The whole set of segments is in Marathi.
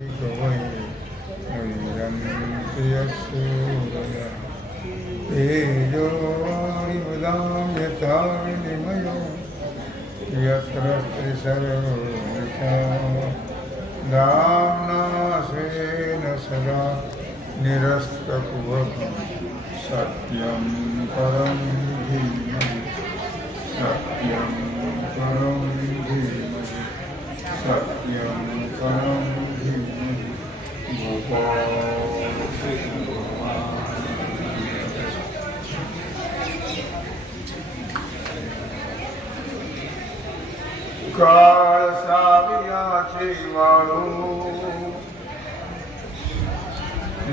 सदा निरस्तकुहकं सत्यं परं धीमहि सत्यं परं धीमहि सत्यं परं धीमहि काळ सावियाचे वाळू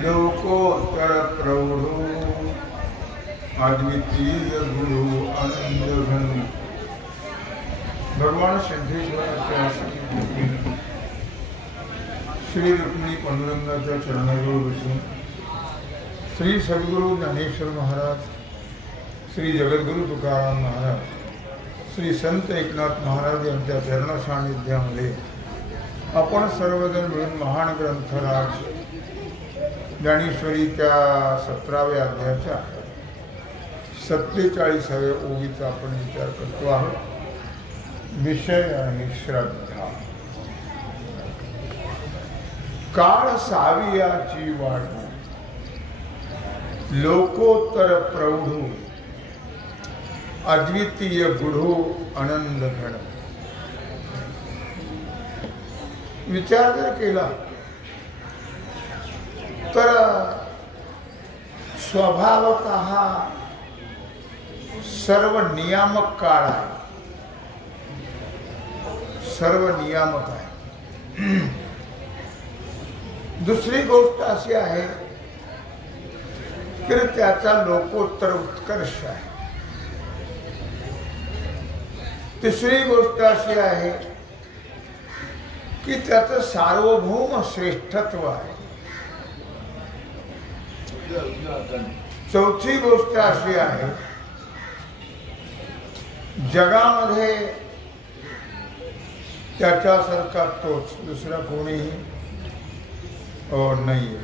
लोकोत्तर प्रौढ अद्वितीय गुरु आनंद घन भगवान सिद्धेश्वराच्या श्री रुक्मिणी पांडुरंगाच्या चरणाजवळ बसून श्री सद्गुरु ज्ञानेश्वर महाराज, श्री जगद्गुरु तुकाराम महाराज, श्री संत एकनाथ महाराज यांच्या चरण सानिध्यामध्ये आपण सर्वजण मिळून महान ग्रंथराज ज्ञानेश्वरीच्या 17व्या अध्यायाच्या 47व्या ओवीचा आपण विचार करतो आहोत. विषय आणि श्रद्धा. काळ सावियाची वाढू लोकोत्तर प्रौढू अद्वितीय गुढो आनंद घन. विचार जर केला तर स्वभावतः सर्व नियामक काळ आहे, सर्व नियामक आहे. दुसरी गोष्ट अशी आहे की त्याचा लोकोत्तर उत्कर्ष आहे. तिसरी गोष्ट अशी आहे की त्याचं सार्वभौम श्रेष्ठत्व आहे. चौथी गोष्ट अशी आहे जगामध्ये त्याच्यासारखा तोच दुसरा कोणीही नाही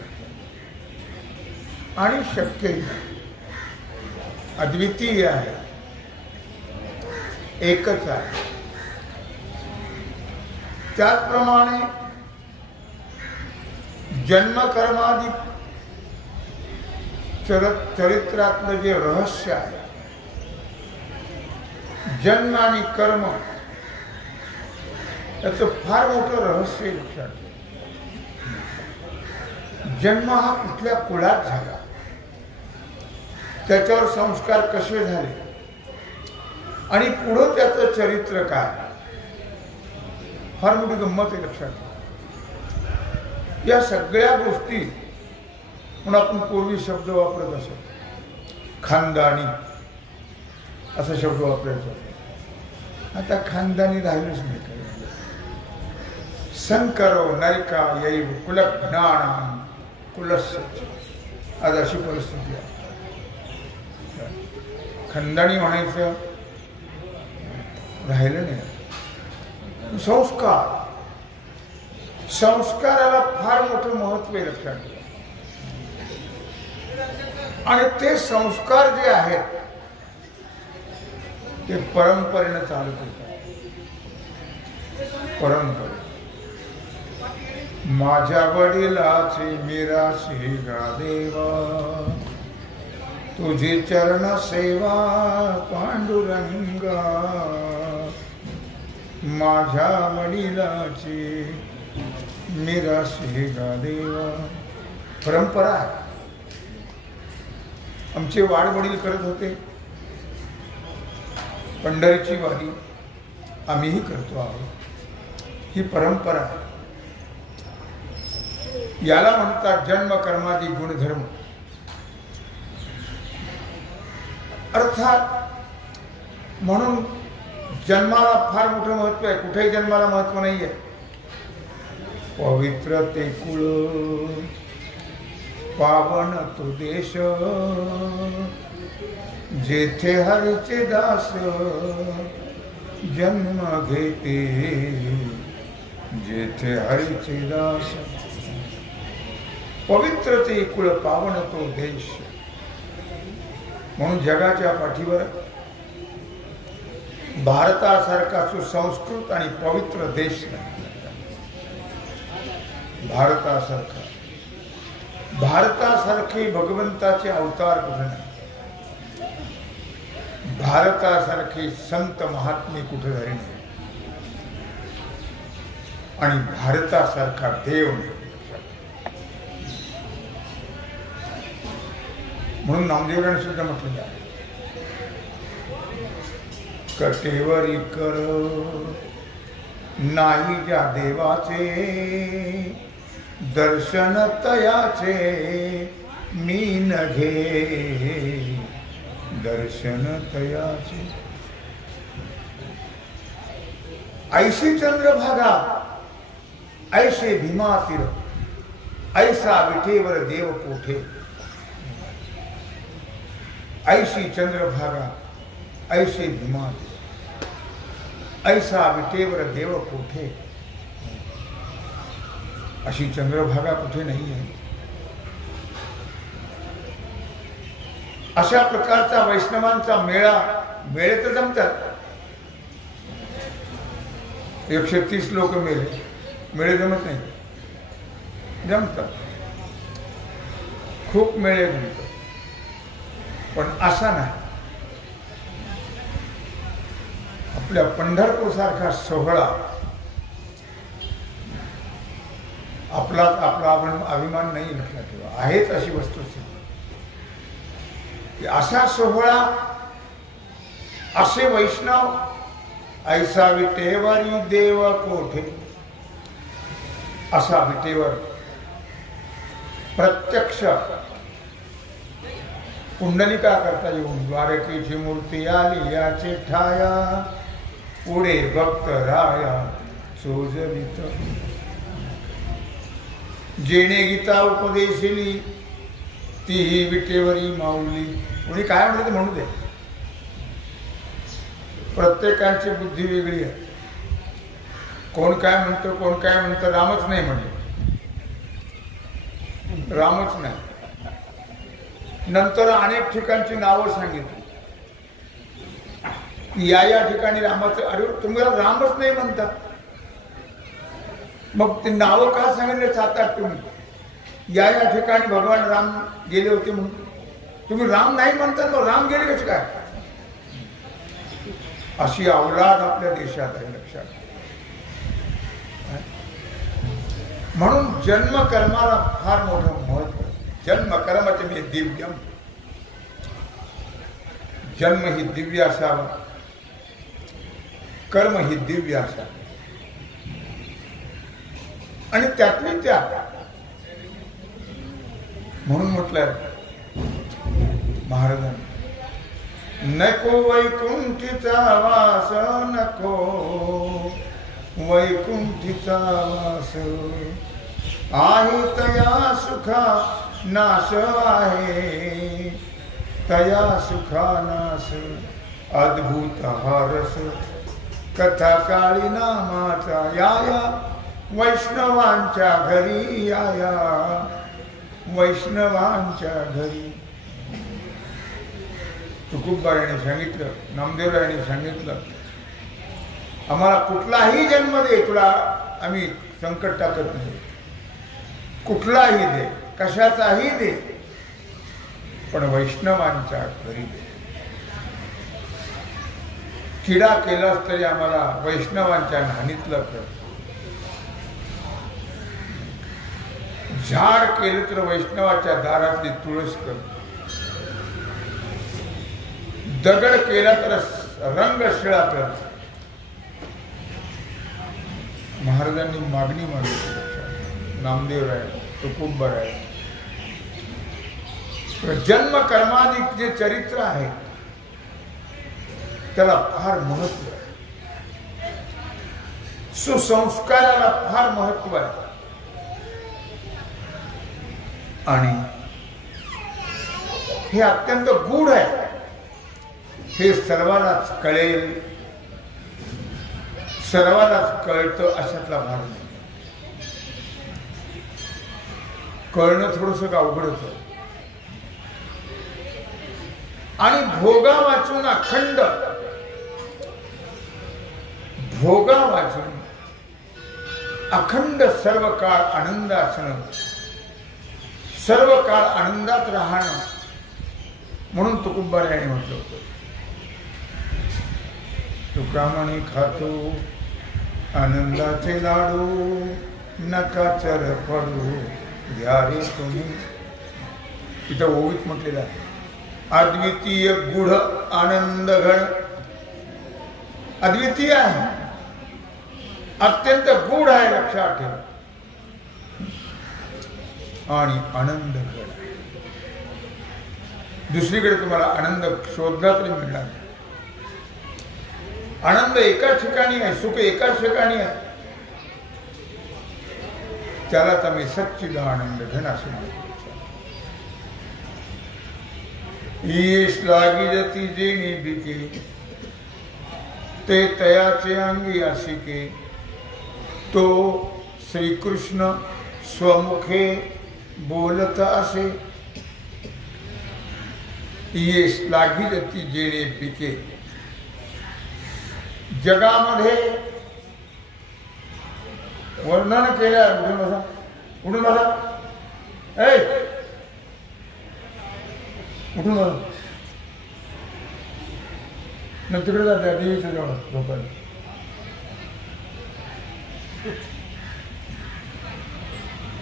आणि शक्यही नाही. अद्वितीय आहे, एकच आहे. त्याचप्रमाणे जन्मकर्मादी चरित्रातलं जे रहस्य आहे, जन्म आणि कर्म याचं फार मोठं रहस्य लक्षात घ्या. जन्म हा कुठल्या कुळात झाला, त्याच्यावर संस्कार कसे झाले आणि पुढं त्याचं चरित्र काय, फार मोठी गंमत आहे लक्षात घ्या. या सगळ्या गोष्टी म्हणून आपण पूर्वी शब्द वापरत असतो, खानदानी असा शब्द वापरायचा. आता खानदानी राहिलंच नाही. संकरो नरका येईल कुलज्ञान कुलस्य, आज अशी परिस्थिती आहे. खानदानी म्हणायचं राहिलं नाही. संस्कार, संस्काराला फार मोठं महत्त्व आहे लक्षात घ्या. आणि ते संस्कार जे आहेत ते परंपरेनं चालत होतात. परंपरे माझ्या वडिलाचे मिराशी गा देवा, तुझी चरण सेवा पांडुरंगा. माझ्या वडिलाची मिराशी गा देवा परंपरा आहे. आमचे वाडवडील करत होते. पंढरीची वारी आम्हीही करतो आहोत. ही परंपरा आहे. याला म्हणतात जन्म कर्मादी गुणधर्म. अर्थात म्हणून जन्माला फार मोठं महत्व आहे. कुठेही जन्माला महत्व नाही आहे. पवित्र ते कुळ पावन तो देश, जेथे हरीचे दास जन्म घेते. जेथे हरीचे दास पवित्र ते कुळ पावन तो देश. म्हणून जगाच्या पाठीवर भारतासारखा सुसंस्कृत आणि पवित्र देश नाही. भारतासारखे भगवंताचे अवतार कुठे नाही. भारतासारखे संत महात्मे कुठे झाले नाही. आणि भारतासारखा देव नाही. म्हणून नामदेवराने सुद्धा म्हटलेलं आहे, कटेवरी कर नाही ज्या देवाचे, दर्शन तयाचे मी न घे, दर्शन तयाचे. ऐशी चंद्रभागा ऐसे भीमा तीर, ऐसा विठेवर देव कोठे. ऐशी चंद्रभागा ऐसे भीमा तीर, ऐसा विटेवर देव कोठे. अशी चंद्रभागा कुठे नाही आहे. अशा प्रकारचा वैष्णवांचा मेळे तर जमतात. 130 लोक मेळे जमत नाही. जमतात, खूप मेळे जमतात, पण असा नाही. आपल्या पंढरपूर सारखा सोहळा आपला अभिमान नाही. लक्षात ठेवा, आहेच अशी वस्तुस्थिती. असा सोहळा, असे वैष्णव, ऐसा विटेवरी देव कोठे. असा विटेवर प्रत्यक्ष पुंडलिका करता येऊन द्वारकेची मूर्ती आली याचे ठाया, पुढे भक्त राया सोजवित. जेणे गीता उपदेशिली तीही विटेवरी माऊली. कोणी काय म्हणते ते म्हणू दे, प्रत्येकाची बुद्धी वेगळी आहे. कोण काय म्हणतो, कोण काय म्हणतं. रामच नाही म्हणले, रामच नाही. नंतर अनेक ठिकाणची नावं सांगितली. या ठिकाणी रामाचं, अरे तुम्हाला रामच नाही म्हणतात, मग ते नावं का सांगितले 7-8 तुम्ही. या ठिकाणी भगवान राम गेले होते म्हणून तुम्ही राम नाही म्हणतात, मग राम गेले कसे काय. अशी अवलाद आपल्या देशात आहे. लक्षात. म्हणून जन्मकर्माला फार मोठं महत्व. जन्मकर्माचे म्हणजे दिव्यम. जन्म ही दिव्य असावा, कर्म ही दिव्य असावं. आणि त्यातली त्यात म्हणून म्हटलं महाराजांनी, नको वैकुंठीचा वास, नको वैकुंठीचा वास. आहे तया सुखा नाश आहे, तया सुखा नाश. अद्भुत हारस कथा काळी नामाचा, या वैष्णवांच्या घरी, या वैष्णवांच्या घरी. तुकोबारायाने सांगितलं, नामदेवरायाने सांगितलं, आम्हाला कुठलाही जन्म दे, तुला आम्ही संकट टाकत नाही. कुठलाही दे, कशाचाही दे, पण वैष्णवांच्या घरी दे. किडा केलास तरी आम्हाला वैष्णवांच्या न्हाणीतलं कर. झाड केलं तर वैष्णवाच्या दारातली तुळस कर. दगड केला तर रंगशिळा कर. महाराजांनी मागणी मागितली. नामदेवराय, तुकोबाराय. जन्म कर्माधिक जे चरित्र आहे त्याला फार महत्व आहे. सुसंस्काराला फार महत्व आहे. आणि हे अत्यंत गूढ आहे. हे सर्वांनाच कळेल, सर्वांनाच कळतं अशातला भाग नाही. कळणं थोडंसं अवघडच आहे. आणि भोगा वाचून अखंड भोगा वाचून अखंड सर्व काळ आनंद असणं, सर्व काळ आनंदात राहणं, म्हणून तुकोबारायाने म्हटलं होतं, तुका म्हणे खातो आनंदाचे लाडू, नका चर पडू घ्या रे तुम्ही. इथं ओवीत म्हटलेलं आहे, अद्वितीय गुढ आनंद घन. अद्वितीय आहे, अत्यंत गूढ आहे, लक्षात ठेवा. आणि आनंद घन. दुसरीकडे तुम्हाला आनंद शोधला तरी मिळणार. आनंद एकाच ठिकाणी आहे, सुख एकाच ठिकाणी आहे. त्यालाच आम्ही सच्चिदानंद घन असे म्हणतो. ईश लागी जती जेणे बिके, ते तयाचे अंगी आशिके. तो श्रीकृष्ण स्वमुखे बोलत असे. येश लागी जती जेणे पिके. जगामध्ये वर्णन केल्या. उठून बसा, उठून बसा, ए उठून बसा. न तिकडे जाते देवीच्या जवळ झोपायला.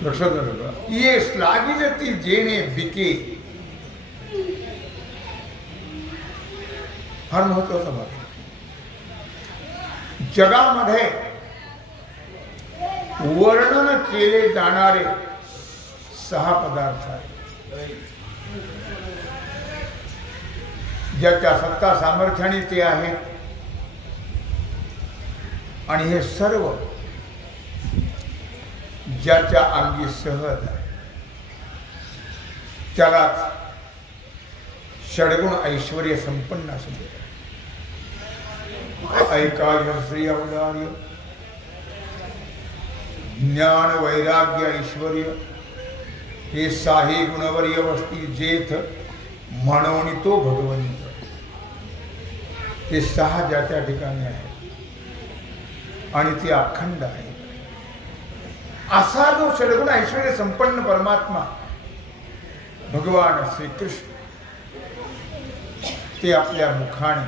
लक्षात आलं का? येस लागी जती जेणे बिके. फार महत्वाचा भाग. जगामध्ये वर्णन केले जाणारे 6 पदार्थ आहेत, ज्याच्या सत्ता सामर्थ्याने ते आहे. आणि हे सर्व ज्याच्या अंगी सहज आहे, त्यालाच षडगुण ऐश्वर्य संपन्न असं म्हणतात. ऐकाय श्री अवदार्य, ज्ञान वैराग्य ऐश्वर्य, हे 6 गुणवर्य वस्ती जेथ म्हणून तो भगवंत. हे 6 ज्या त्या ठिकाणी आहे आणि ते अखंड आहे. असा जो षडगुण ऐश्वर्य संपन्न परमात्मा भगवान श्रीकृष्ण, ते आपल्या मुखाने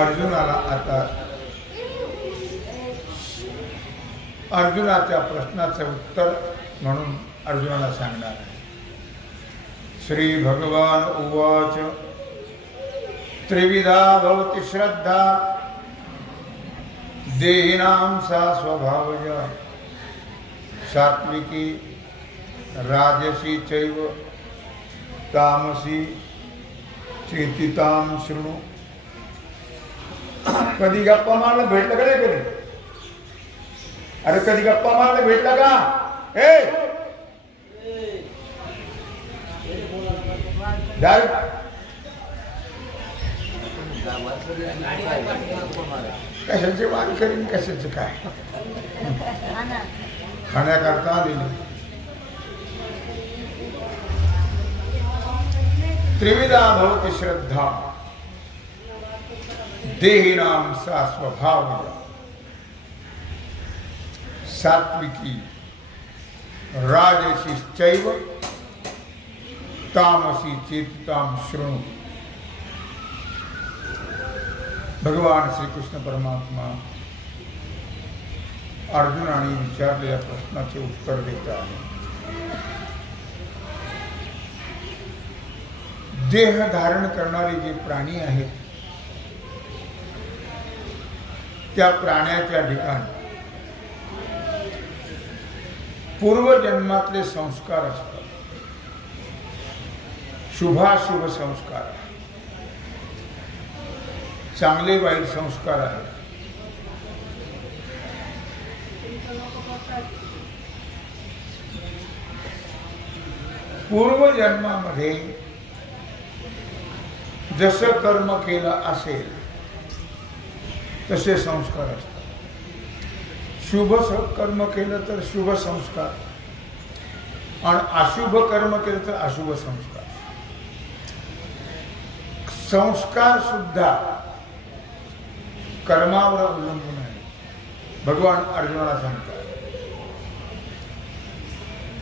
अर्जुनाला आता अर्जुनाच्या प्रश्नाचे उत्तर म्हणून अर्जुनाला सांगणार आहे. श्री भगवान उवाच त्रिविधा भवति श्रद्धा देहिनां सा स्वभावजा सात्विकी राजसी चैव तामसी चेतितां शृणु. कधी गप्पा मारलं भेटलं का नाही? कधी अरे कधी गप्पा मारलं भेटलं का? कशाचे वाद करीन, कशाचे काय खाण्याकरता आलेले. त्रिविधा भवति श्रद्धा देहिनां सा स्वभावजा सात्विकी राजसी चैव तामसी चेतितां शृणु. भगवान श्रीकृष्ण परमात्मा अर्जुनाने विचारलेल्या प्रश्नाचे उत्तर देत आहे. देह धारण करणारे जे प्राणी आहेत, त्या प्राण्याच्या ठिकाणी पूर्वजन्मातले संस्कार असतात. शुभाशुभ संस्कार, चांगले वाईट संस्कार आहेत. पूर्वजन्मामध्ये जसं कर्म केलं असेल तसे संस्कार असतात. शुभ कर्म केलं तर शुभ संस्कार, आणि अशुभ कर्म केलं तर अशुभ संस्कार. संस्कार सुद्धा कर्मावर अवलंबून आहे. भगवान अर्जुनाला सांगतात.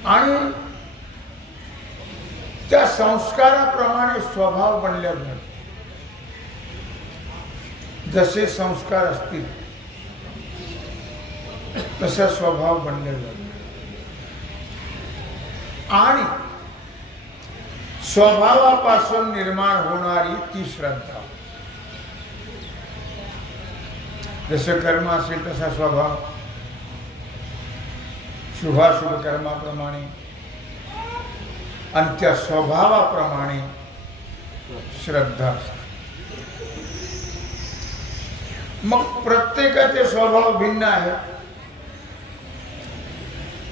आणि त्या संस्काराप्रमाणे स्वभाव बनल्या जातात. जसे संस्कार असतील तसा स्वभाव बनले जातो. आणि स्वभावापासून निर्माण होणारी ती श्रद्धा. जसं कर्म असेल तसा स्वभाव. शुभाशुभ कर्माप्रमाणे आणि त्या स्वभावाप्रमाणे श्रद्धा असते. मग प्रत्येकाचे स्वभाव भिन्न आहे.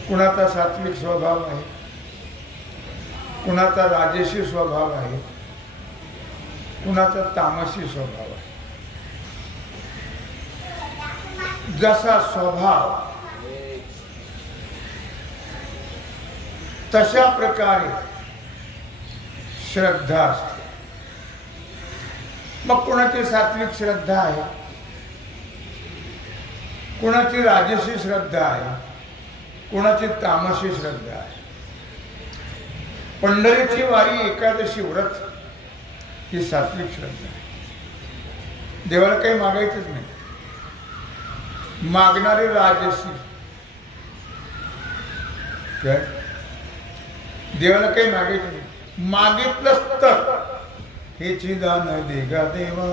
कुणाचा सात्विक स्वभाव आहे, कुणाचा राजसी स्वभाव आहे, कुणाचा तामसी स्वभाव आहे. जसा स्वभाव तशा प्रकारे श्रद्धा असते. मग कुणाची सात्विक श्रद्धा आहे, कुणाची राजसी श्रद्धा आहे, कुणाची तामसी श्रद्धा आहे. पंढरीची वारी एकादशी व्रत ही सात्विक श्रद्धा आहे. देवाला काही मागायचंच नाही. मागणारे राजसी. काय देवाला काही मागायचं नाही. मागितलंच तर हे चिदान देगा देवा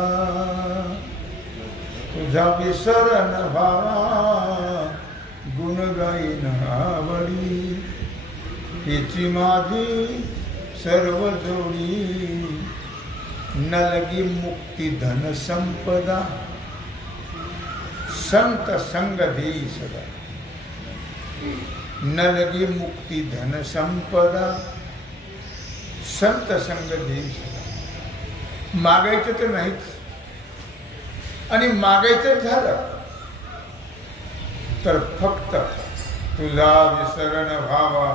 तुझा विसर न भावा गुण गाईन आवडी हिची माझी सर्व जोडी न लगी मुक्ती धन संपदा संत संग देई सदा. न लगी मुक्ती धन संपदा संत संग देई सदा. मागायचं तर नाहीच. आणि मागायचं झालं तर फक्त तुझा विसरण व्हावा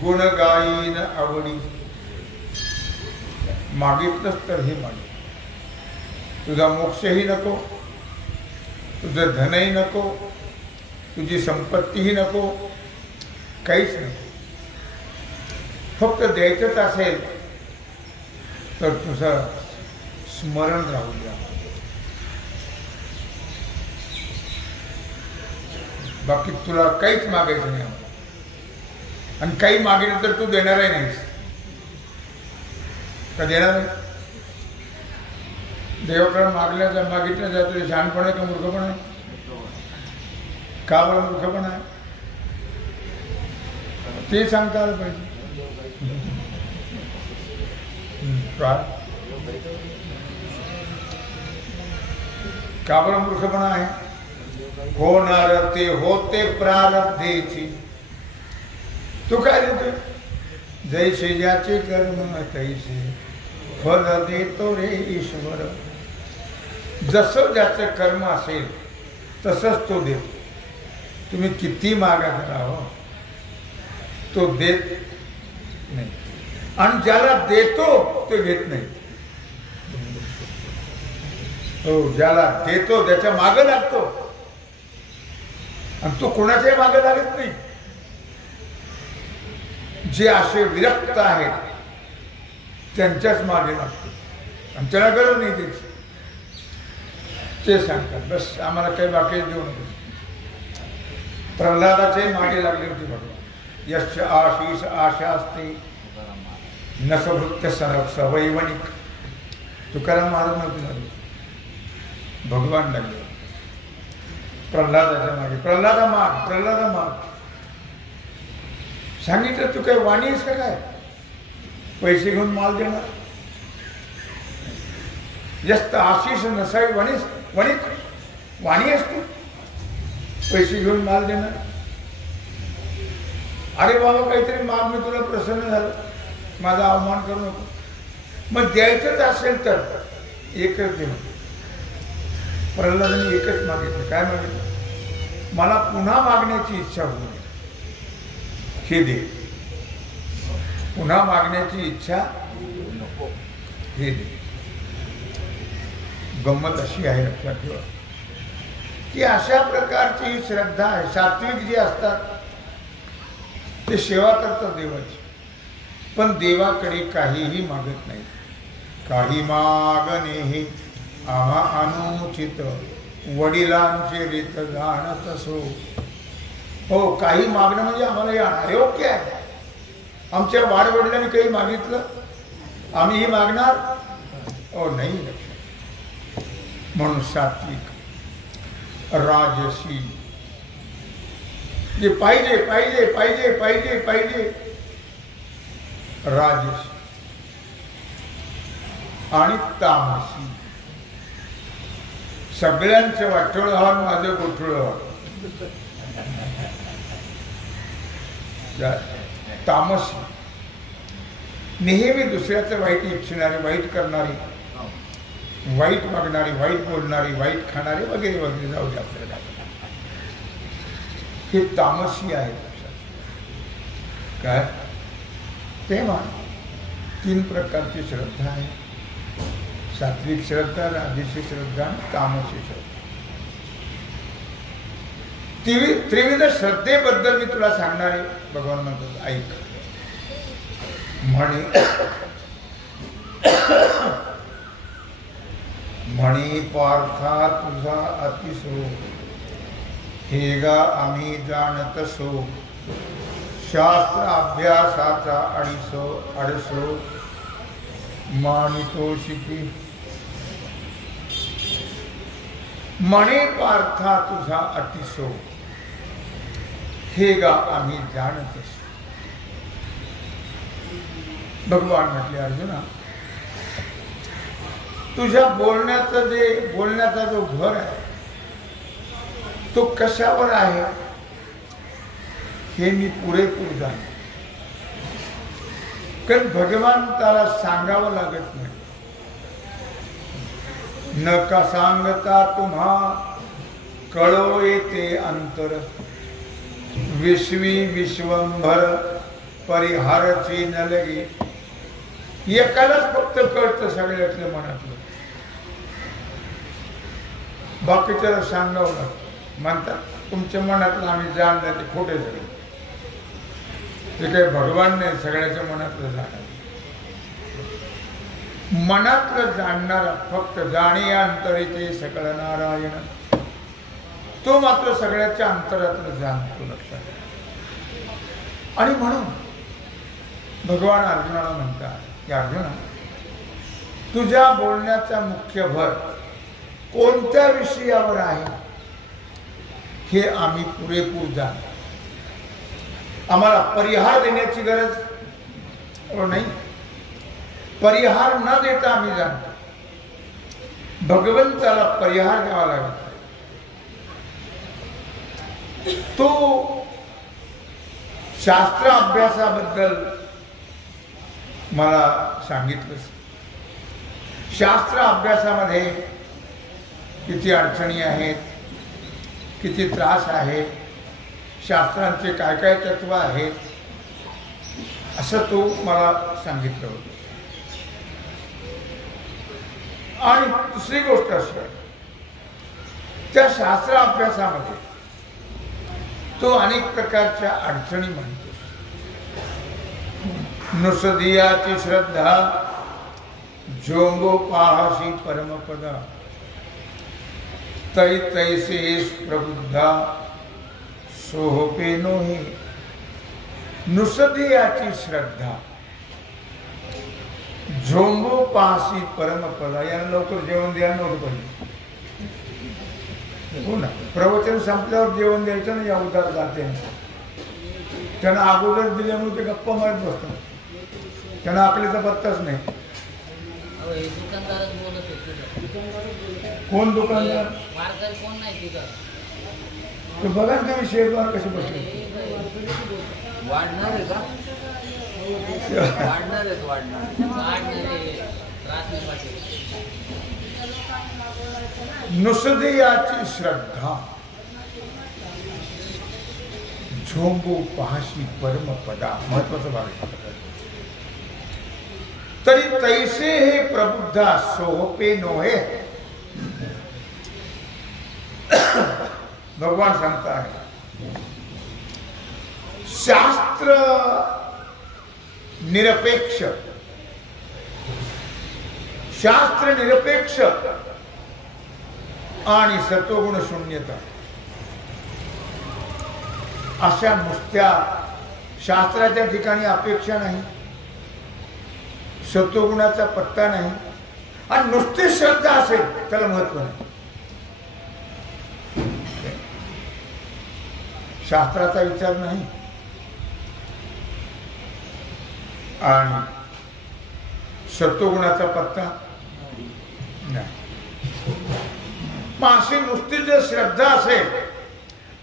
गुण गाईन आवडी. मागितलंच तर हे मागे. तुझा मोक्षही नको, तुझं धनही नको, तुझी संपत्तीही नको, काहीच नको. फक्त द्यायचंच असेल तर तुझं स्मरण राहू द्या. बाकी तुला काहीच मागायचं नाही. आणि काही मागितलं तर तू देणारही नाहीस. का देणार नाही? देवाकडे मागितलं जातं. शहाणपण आहे का मूर्खपण आहे? का बरं मूर्खपण आहे ते सांगता आलं पाहिजे. का बरं मूर्खपणा आहे? होणार ते होते प्रारब्धेची. तू काय देतोय? जैसे ज्याचे कर्म तैसे फल देतो रे ईश्वर. जसं ज्याचं कर्म असेल तसंच तो देतो. तुम्ही किती मागा करा हो, तो देत नाही. आणि ज्याला देतो तो घेत नाही. हो, ज्याला देतो त्याच्या मागं लागतो. आणि तो कोणाच्याही मागे लागत नाही. जे असे विरक्त आहेत त्यांच्याच मागे लागतो. आणि त्याला गरज नाही त्याची. ते सांगतात बस आम्हाला काही बाकी देऊ नको. प्रल्हादाच्याही मागे लागले होते भगवान. यश आशीष आशा असते नसभृत्य सवैवणिक. तुकाराम महाराज नव्हते लागले, भगवान लागले प्रल्हादाच्या मागे. प्रल्हादा माग. सांगितलं तू काय वाणी आहेस का? काय पैसे घेऊन माल देणार? जास्त आशिष नसावी वणिक वाणी आहेस तू? पैसे घेऊन माल देणार? अरे बाबा काहीतरी माग, मी तुला प्रसन्न झालं, माझा अवमान करू नको. मग द्यायचंच असेल तर एकच दे. प्रल्हादाने एकच मागितलं. काय मागितलं? मला पुन्हा मागण्याची इच्छा होऊ नये, हे दे. पुन्हा मागण्याची इच्छा हे दे. गंमत अशी आहे, लक्षात ठेवा की अशा प्रकारची ही श्रद्धा आहे. सात्विक जे असतात ते सेवा करतात देवाची, पण देवाकडे काहीही मागत नाही. काही मागणे हे आम्हा अनुचित, वडिलांचे रीत जाणत असो. हो, काही मागणं म्हणजे आम्हाला हे अयोग्य आहे. आमच्या वाडवडिलांनी काही मागितलं आम्हीही मागणार? हो नाही. म्हणून सात्विक, राजसी, जे पाहिजे पाहिजे पाहिजे पाहिजे पाहिजे राजसी, आणि तामसी, सगळ्यांचं वाटोळ व्हा, माझं गोठळ व्हा. तामसी, नेहमी दुसऱ्याचं वाईट इच्छिणारी, वाईट करणारी, वाईट मागणारी, वाईट बोलणारी, वाईट खाणारी वगैरे वगैरे जाऊ दे आपल्याला. हे तामसी आहे. काय तेव्हा 3 प्रकारची श्रद्धा आहे. सात्विक श्रद्धा, राजसी श्रद्धा आणि तामसी श्रद्धा. त्रिविध श्रद्धेबद्दल मी तुला सांगणार आहे. भगवान म्हणतात ऐक. म्हणे पार्था तुझा अतिसो, हे गा आम्ही जाणतसो. शास्त्र अभ्यासाचा अडसो मानितो शिकी. म्हणे पार्था तुझा अतिसो, हे गा आम्ही जाणतसो. भगवान म्हटले अर्जुना, तुझ्या बोलण्याचा जो भर आहे तो कशावर आहे हे मी पुरेपूर जाणतो. कारण भगवंताला सांगावं लागत नाही. न का सांगता तुम्हा कळो येते अंतर, विश्वी विश्वंभर परिहारची न लगे. एकालाच फक्त कळतं सगळ्यातलं मनातलं, बाकीच्याला सांगावं लागतं. म्हणतात तुमच्या मनातलं आम्ही जाणलं ते खोटे सगळे. ते काही भगवान नाही, सगळ्याच्या मनातलं जाणार. मनातलं जाणणारा फक्त जाणे अंतरीचे सकळ नारायण, तो मात्र सगळ्याच्या अंतरातलं जाणतो. लक्षात. आणि म्हणून भगवान अर्जुनाला म्हणतात की अर्जुना, तुझ्या बोलण्याचा मुख्य भर कोणत्या विषयावर आहे हे आम्ही पुरेपूर जाणतो. आम्हाला परिहार देण्याची गरज नाही. परिहार न देता आम्ही जाणतो. भगवंताला परिहार द्यावा लागत. तो शास्त्र अभ्यासाबद्दल मला सांगितलं. शास्त्र अभ्यासामध्ये किती अडचणी आहेत, किती त्रास आहे, शास्त्रांचे काय काय तत्व आहेत, असं तो मला सांगितलं होतं. आणि दुसरी गोष्ट अशी आहे, त्या शास्त्र अभ्यासामध्ये तो अनेक प्रकारच्या अडचणी मांडतो. नुसदियाची श्रद्धा जोंगो पाहसी परमपदा, तै तैसे प्रबुद्धा सोहोपे नोही. नुसदियाची श्रद्धा झोंबो पाहसी परमपदा. यांना लवकर जेवण द्यायला नव्हतं पाहिजे. हो ना, प्रवचन संपल्यावर जेवण द्यायचं ना या उदार जाते. त्यांना अगोदर दिल्यामुळे ते गप्पा मारत बसतात. त्यांना अकलीचा पत्ताच नाही. कोण दुकानदार? बघा तुम्ही शेअरद्वार कसे बसले. वाढणार आहे का? वाढणार आहेत, नुसदियाची श्रद्धा झोंबो पाहशी परमपदा. महत्वाचं भाग आहे. तरी तैसे हे प्रबुद्धा सोहपे नोहे. भगवान सांगता है शास्त्र निरपेक्ष, शास्त्र निरपेक्ष आणि सत्वगुण शून्यता अशा नुसत्या शास्त्राच्या ठिकाणी अपेक्षा नाही, सत्वगुणाचा पत्ता नाही आणि नुसती श्रद्धा असेल त्याला महत्व नाही. शास्त्राचा विचार नाही आणि सत्वगुणाचा पत्ता नाही. मग अशी नुसती जर श्रद्धा असेल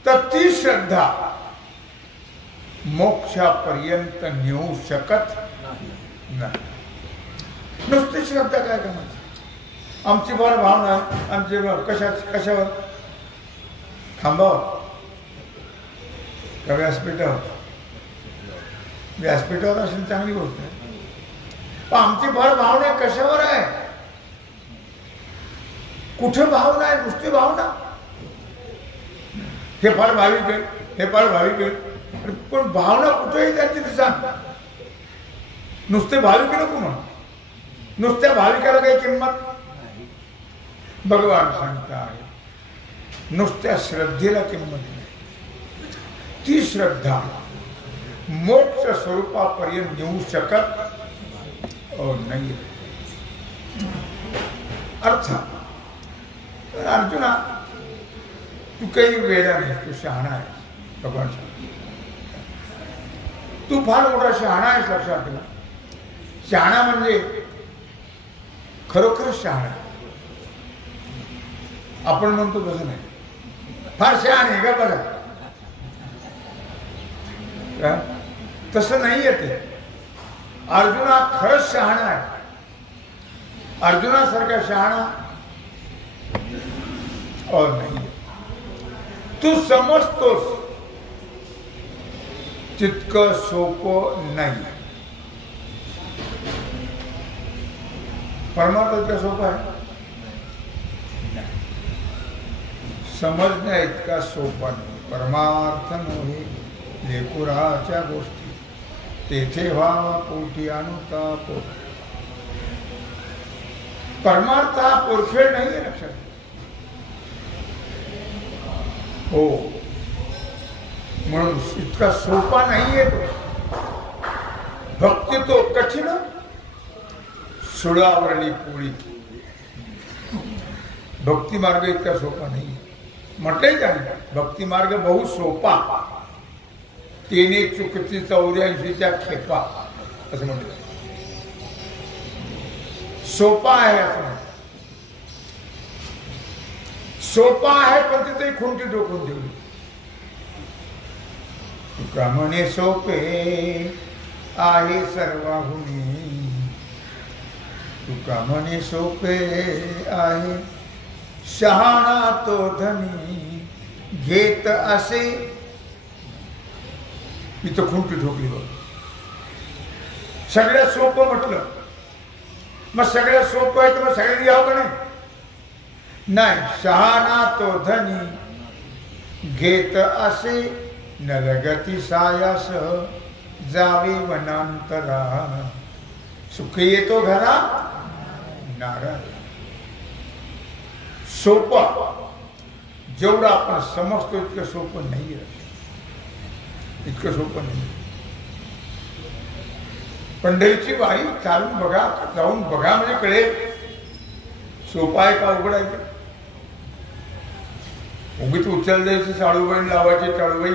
तर ती श्रद्धा मोक्षापर्यंत नेऊ शकत नाही. नुसती श्रद्धा काय करणार? आमची फार भावना आहे, आमची कशावर थांबावं का व्यासपीठावर? व्यासपीठावर असेल चांगली गोष्ट आहे, पण आमची फार भावना कशावर आहे? कुठे भावना आहे? नुसती भावना. हे फार भाविक आहे, हे फार भाविक आहे, पण भावना कुठेही त्यांची सांग. नुसते भाविक नको म्हणून, नुसत्या भाविकाला काही किंमत. भगवान सांगता आहे नुसत्या श्रद्धेला किंमत नाही. ती श्रद्धा मोक्ष स्वरूपापर्यंत नेऊ शकत नाही. अर्थात अर्जुना तू काही वेडा नाही, तू शहाणा आहेस. भगवान सांगतो तू फार मोठा शहाणा आहेस. लक्षात ठेवा, शहाणा म्हणजे खरोखर शहाणा. आपण म्हणतो तसं नाही, फार शहाणे का बघा, तसं नाही येते. अर्जुना खरंच शहाणा आहे. अर्जुनासारखा शहाणा और नाही. तू समजतोस तितकं सोपं नाही. परमार्थ इतका सोपा आहे? समजण्या इतका सोपा नाही. परमार्थ नव्हे लेकुराच्या गोष्टी, तेथे व्हावा पोटी अनुताप. परमार्थ हा पोरखेड नाही आहे, लक्षात. हो, म्हणून इतका सोपा नाहीये तो. भक्ती तो कठीण सुळावरली पोळी. भक्ती मार्ग इतका सोपा नाही. म्हटलंय त्याने भक्ती मार्ग बहु सोपा, तेने चुकती 84च्या खेपा असं म्हटलं. सोपा आहे असं म्हटलं. सोपा आहे पण तिथे खुंटी डोकून ठेवली. तुका म्हणे सोपे आहे सर्वाहुनी, तुका म्हणे सोपे आहे शहाणा तो धनी घेत असे. इथं खुंटी ठोकली बघ. सगळ्यात सोपं म्हटलं, मग सगळ्यात सोपं आहे तर मग सगळ्यांनी यावं का नाही? नाही. शहाणा तो धनी घेत असे नरगती सायास जावे वनांतरा. सुख येतो घरा नाराज. सोपं जेवढं आपण समजतो इतकं सोपं नाही. इतकं सोपं नाही. पंढरीची वारी चालून बघा, जाऊन बघा म्हणजे कळेल सोपा आहे का अवघड आहे. उगीच उचल द्यायची साळूबाई लावायची टाळूबाई,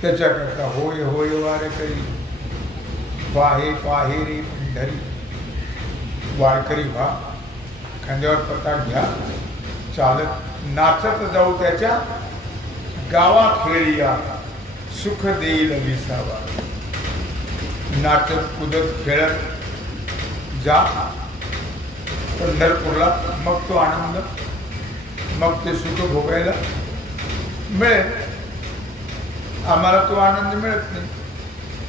त्याच्याकरता होय होय वारे करी वाहे पाहे रे पंढरी. वारकरी व्हा, खांद्यावर पताक घ्या, चालत नाचत जाऊ त्याच्या गावा खेळिया सुख देईल विसावा. नाचत कुदत खेळत जा पंढरपूरला, मग तो आनंद, मग ते सुख भोगायला मिळेल. आम्हाला तो आनंद मिळत नाही.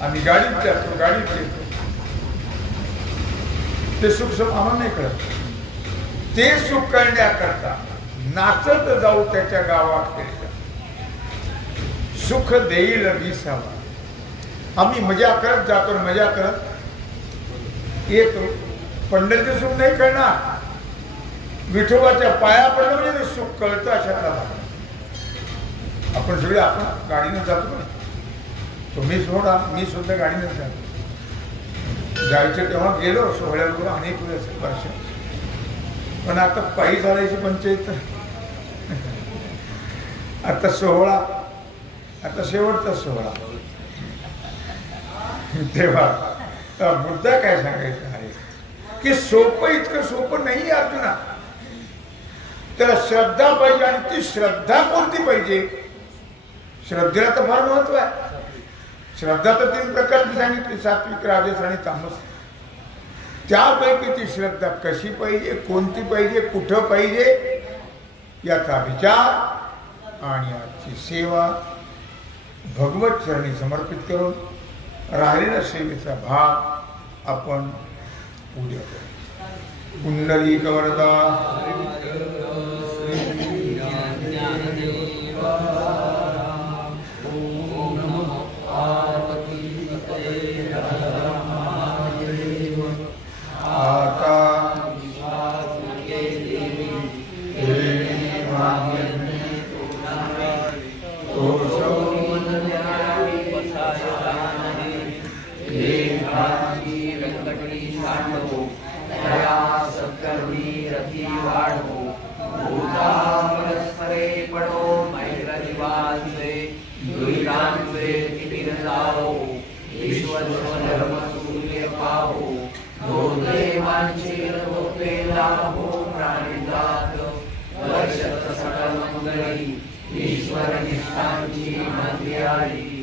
आम्ही गाडीत जातो, गाडीत येतो. ते सुख आम्हाला नाही कळत. ते सुख कळण्याकरता नाचत जाऊ त्याच्या गावाकडे, सुख देईल विसावा. आम्ही मजा करत जातो, मजा करत येतो. पंढरीचं सुख नाही कळणार. विठोबाच्या पाया पडलं म्हणजे ते सुख कळतं. अशा आपण सगळे आपण गाडीनं जातो ना, तुम्ही सोडा, मी सुद्धा गाडीनं जातो. जायचं तेव्हा गेलो सोहळ्याबरोबर अनेक वर्ष. पण आता पायी चालायची पंचायत. आता सोहळा, आता शेवटचा सोहळा. तेव्हा मुद्दा काय सांगायचा आहे की सोपं इतकं सोपं नाही अर्जुना. त्याला श्रद्धा पाहिजे. आणि ती श्रद्धा कोणती पाहिजे? श्रद्धेला तर फार महत्व आहे. श्रद्धा तर 3 प्रकारची सांगितली, सात्विक, राजस आणि तामस. त्यापैकी ती श्रद्धा कशी पाहिजे, कोणती पाहिजे, कुठं पाहिजे याचा विचार आणि आजची सेवा भगवत चरणी समर्पित करून राहिलेला सेवेचा भाग आपण उद्या करू. पुंडलिक वरदा ईश्वर निष्ठांची मंदिराळी